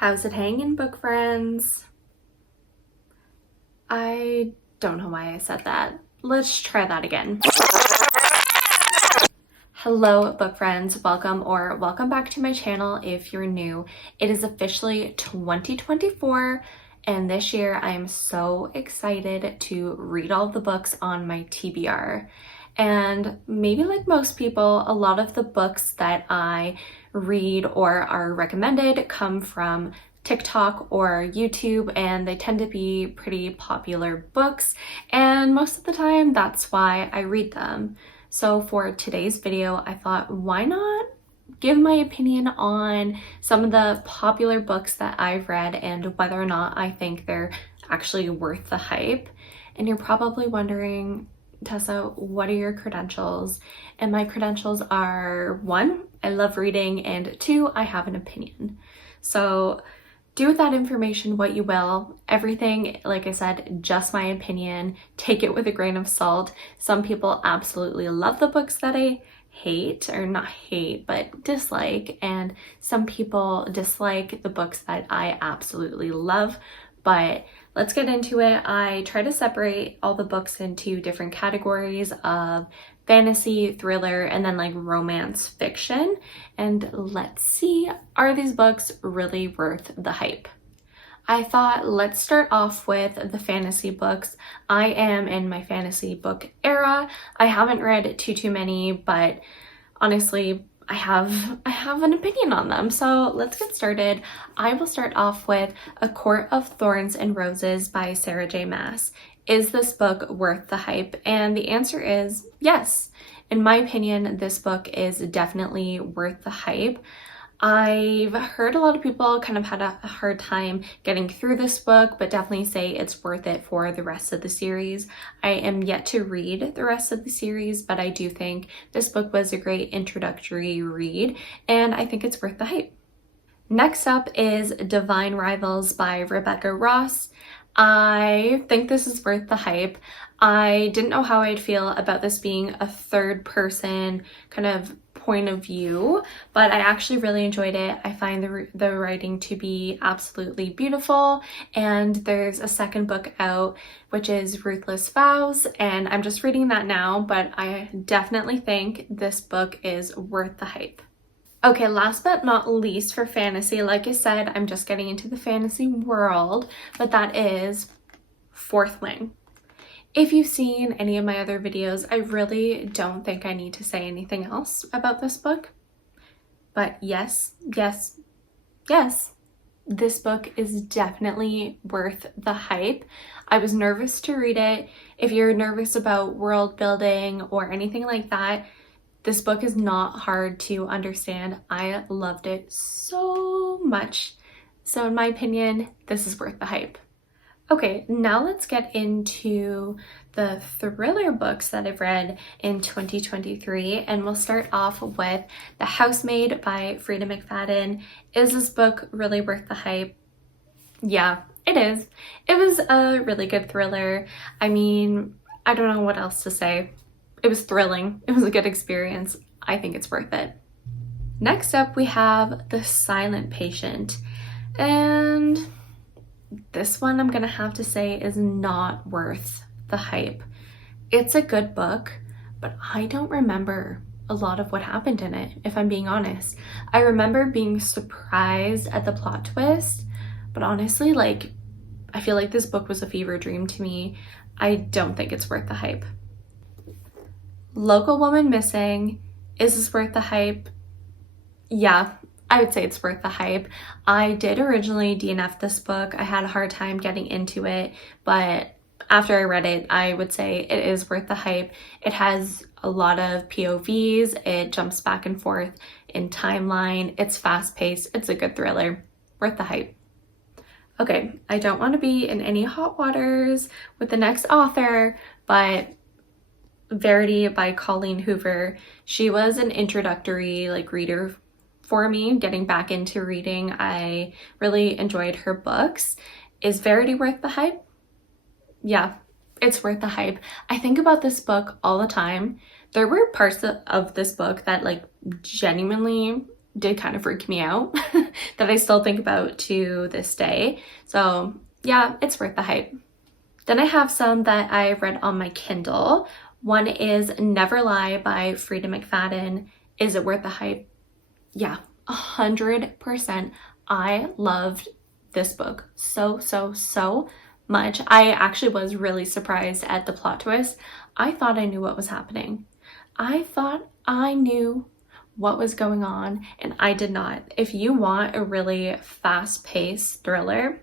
How's it hanging, book friends? I don't know why I said that. Let's try that again. Hello, book friends. Welcome back to my channel if you're new. It is officially 2024, and this year I am so excited to read all the books on my TBR. And maybe like most people, a lot of the books that I read or are recommended come from TikTok or YouTube, and they tend to be pretty popular books, and most of the time that's why I read them. So for today's video, I thought, why not give my opinion on some of the popular books that I've read and whether or not I think they're actually worth the hype. And you're probably wondering, Tessa, what are your credentials? And my credentials are 1, I love reading, and 2, I have an opinion. So do with that information what you will. Everything, like I said, just my opinion. Take it with a grain of salt. Some people absolutely love the books that I hate, or not hate, but dislike, and some people dislike the books that I absolutely love. But let's get into it. I try to separate all the books into different categories of fantasy, thriller, and then like romance fiction. And let's see, are these books really worth the hype? I thought let's start off with the fantasy books. I am in my fantasy book era. I haven't read too many, but honestly, I have an opinion on them. So let's get started. I will start off with A Court of Thorns and Roses by Sarah J. Maas. Is this book worth the hype? And the answer is yes. In my opinion, this book is definitely worth the hype. I've heard a lot of people kind of had a hard time getting through this book, but definitely say it's worth it for the rest of the series. I am yet to read the rest of the series, but I do think this book was a great introductory read, and I think it's worth the hype. Next up is Divine Rivals by Rebecca Ross. I think this is worth the hype. I didn't know how I'd feel about this being a third person kind of point of view, but I actually really enjoyed it. I find the writing to be absolutely beautiful, and there's a second book out, which is Ruthless Vows, and I'm just reading that now, but I definitely think this book is worth the hype. Okay, last but not least for fantasy, like I said, I'm just getting into the fantasy world, but that is Fourth Wing. If you've seen any of my other videos, I really don't think I need to say anything else about this book. But yes, this book is definitely worth the hype. I was nervous to read it. If you're nervous about world building or anything like that, this book is not hard to understand. I loved it so much. So in my opinion, this is worth the hype. Okay, now let's get into the thriller books that I've read in 2023, and we'll start off with The Housemaid by Frida McFadden. Is this book really worth the hype? Yeah, it is. It was a really good thriller. I mean, I don't know what else to say. It was thrilling. It was a good experience. I think it's worth it. Next up, we have The Silent Patient, and this one I'm gonna have to say is not worth the hype. It's a good book, but I don't remember a lot of what happened in it, if I'm being honest. I remember being surprised at the plot twist, but honestly, like, I feel like this book was a fever dream to me. I don't think it's worth the hype. Local Woman Missing. Is this worth the hype? Yeah, I would say it's worth the hype. I did originally DNF this book. I had a hard time getting into it, but after I read it, I would say it is worth the hype. It has a lot of POVs. It jumps back and forth in timeline. It's fast-paced. It's a good thriller. Worth the hype. Okay, I don't want to be in any hot waters with the next author, but Verity by Colleen Hoover. She was an introductory reader for me getting back into reading. I really enjoyed her books. Is Verity worth the hype? Yeah, it's worth the hype. I think about this book all the time. There were parts of this book that genuinely did kind of freak me out that I still think about to this day. So yeah, it's worth the hype. Then I have some that I read on my Kindle. One is Never Lie by Frida McFadden. Is it worth the hype? Yeah, 100%. I loved this book so much. I actually was really surprised at the plot twist. I thought I knew what was happening. I thought I knew what was going on, and I did not. If you want a really fast-paced thriller,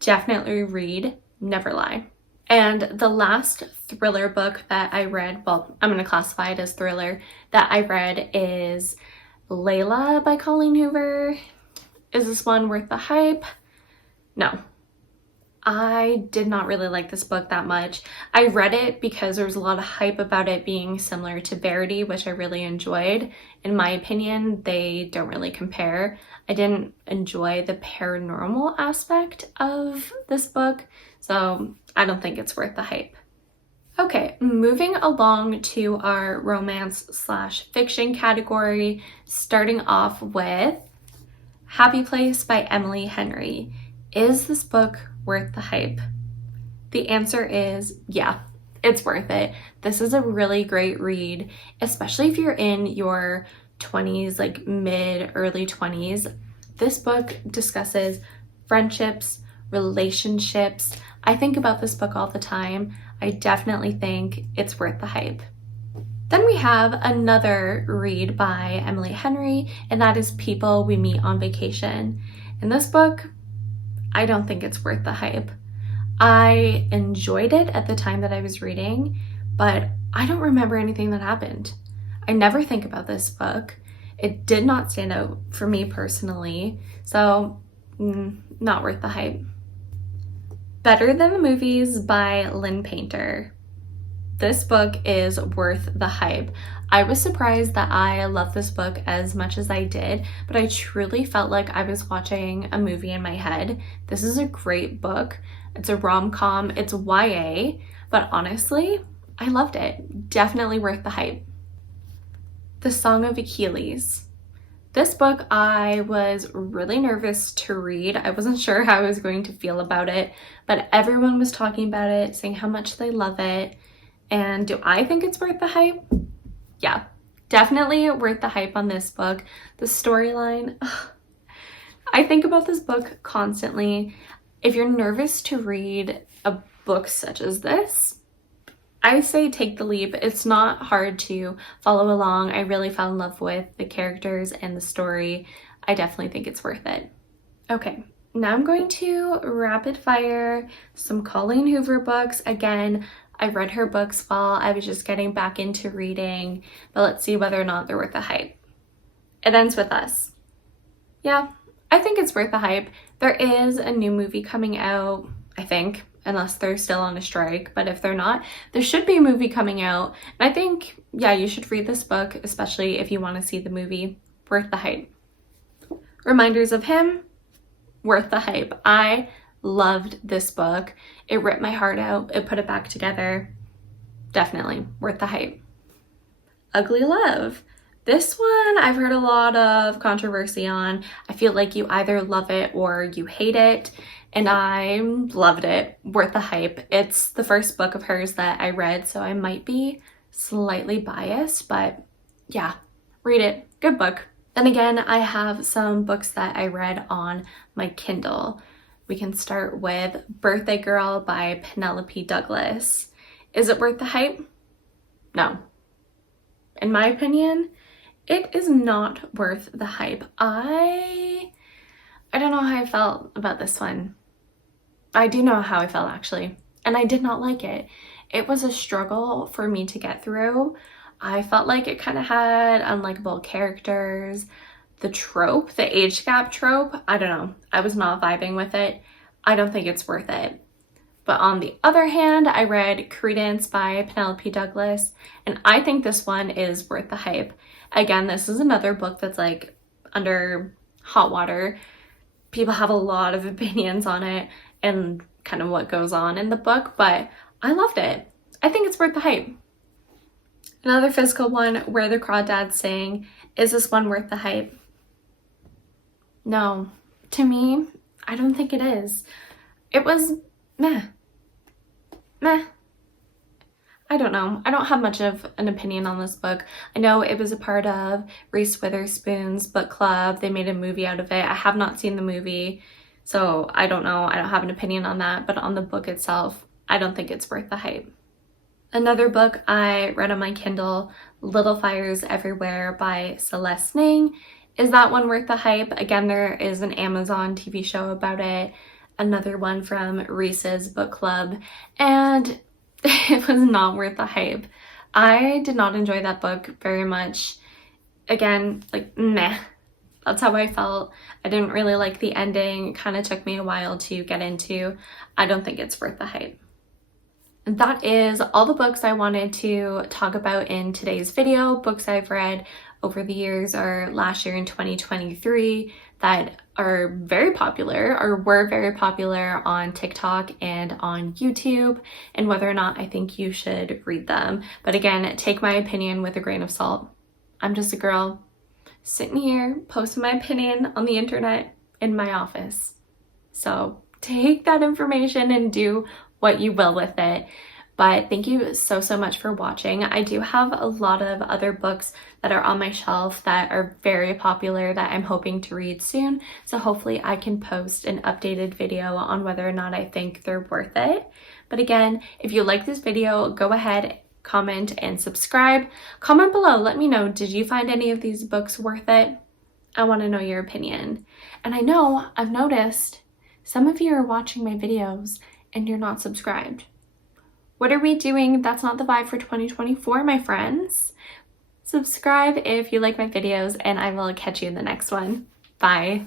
definitely read Never Lie. And the last thriller book that I read, well, I'm going to classify it as thriller, that I read is Layla by Colleen Hoover. Is this one worth the hype? No. I did not really like this book that much. I read it because there was a lot of hype about it being similar to Verity, which I really enjoyed. In my opinion, they don't really compare. I didn't enjoy the paranormal aspect of this book, so I don't think it's worth the hype. Okay, moving along to our romance/fiction category, starting off with Happy Place by Emily Henry. Is this book worth the hype? The answer is yeah, it's worth it. This is a really great read, especially if you're in your 20s, like early 20s. This book discusses friendships, relationships. I think about this book all the time. I definitely think it's worth the hype. Then we have another read by Emily Henry, and that is People We Meet on Vacation. In this book, I don't think it's worth the hype. I enjoyed it at the time that I was reading, but I don't remember anything that happened. I never think about this book. It did not stand out for me personally, so not worth the hype. Better Than the Movies by Lynn Painter. This book is worth the hype. I was surprised that I loved this book as much as I did, but I truly felt like I was watching a movie in my head. This is a great book. It's a rom-com, it's YA, but honestly, I loved it. Definitely worth the hype. The Song of Achilles. This book I was really nervous to read. I wasn't sure how I was going to feel about it, but everyone was talking about it, saying how much they love it. And do I think it's worth the hype? Yeah, definitely worth the hype on this book. The storyline, I think about this book constantly. If you're nervous to read a book such as this, I say take the leap. It's not hard to follow along. I really fell in love with the characters and the story. I definitely think it's worth it. Okay, now I'm going to rapid fire some Colleen Hoover books. Again, I read her books while I was just getting back into reading, but let's see whether or not they're worth the hype. It Ends With Us. Yeah, I think it's worth the hype. There is a new movie coming out, I think, unless they're still on a strike, but if they're not, there should be a movie coming out. And I think, yeah, you should read this book, especially if you want to see the movie. Worth the hype. Reminders of Him. Worth the hype. I loved this book. It ripped my heart out. It put it back together. Definitely worth the hype. Ugly Love. This one I've heard a lot of controversy on. I feel like you either love it or you hate it, and I loved it. Worth the hype. It's the first book of hers that I read, so I might be slightly biased, but yeah, read it. Good book. Then again, I have some books that I read on my Kindle. We can start with Birthday Girl by Penelope Douglas. Is it worth the hype? No. In my opinion, it is not worth the hype. I don't know how I felt about this one. I do know how I felt actually, and I did not like it. It was a struggle for me to get through. I felt like it kind of had unlikable characters. The trope, the age gap trope, I don't know. I was not vibing with it. I don't think it's worth it. But on the other hand, I read Credence by Penelope Douglas, and I think this one is worth the hype. Again, this is another book that's like under hot water. People have a lot of opinions on it and kind of what goes on in the book, but I loved it. I think it's worth the hype. Another physical one, Where the Crawdads Sing. Is this one worth the hype? No, to me, I don't think it is. It was meh. I don't know. I don't have much of an opinion on this book. I know it was a part of Reese Witherspoon's book club. They made a movie out of it. I have not seen the movie, so I don't know. I don't have an opinion on that, but on the book itself, I don't think it's worth the hype. Another book I read on my Kindle, Little Fires Everywhere by Celeste Ning. Is that one worth the hype? Again, there is an Amazon TV show about it. Another one from Reese's book club, and it was not worth the hype. I did not enjoy that book very much. Again, like, meh. That's how I felt. I didn't really like the ending. It kind of took me a while to get into. I don't think it's worth the hype. And that is all the books I wanted to talk about in today's video. Books I've read over the years or last year in 2023 that are very popular or were very popular on TikTok and on YouTube, and whether or not I think you should read them. But again, take my opinion with a grain of salt. I'm just a girl sitting here posting my opinion on the internet in my office. So take that information and do what you will with it. But thank you so much for watching. I do have a lot of other books that are on my shelf that are very popular that I'm hoping to read soon. So hopefully I can post an updated video on whether or not I think they're worth it. But again, if you like this video, go ahead, comment, and subscribe. Comment below, let me know, did you find any of these books worth it? I want to know your opinion. And I know I've noticed some of you are watching my videos and you're not subscribed. What are we doing? That's not the vibe for 2024, my friends. Subscribe if you like my videos, and I will catch you in the next one. Bye.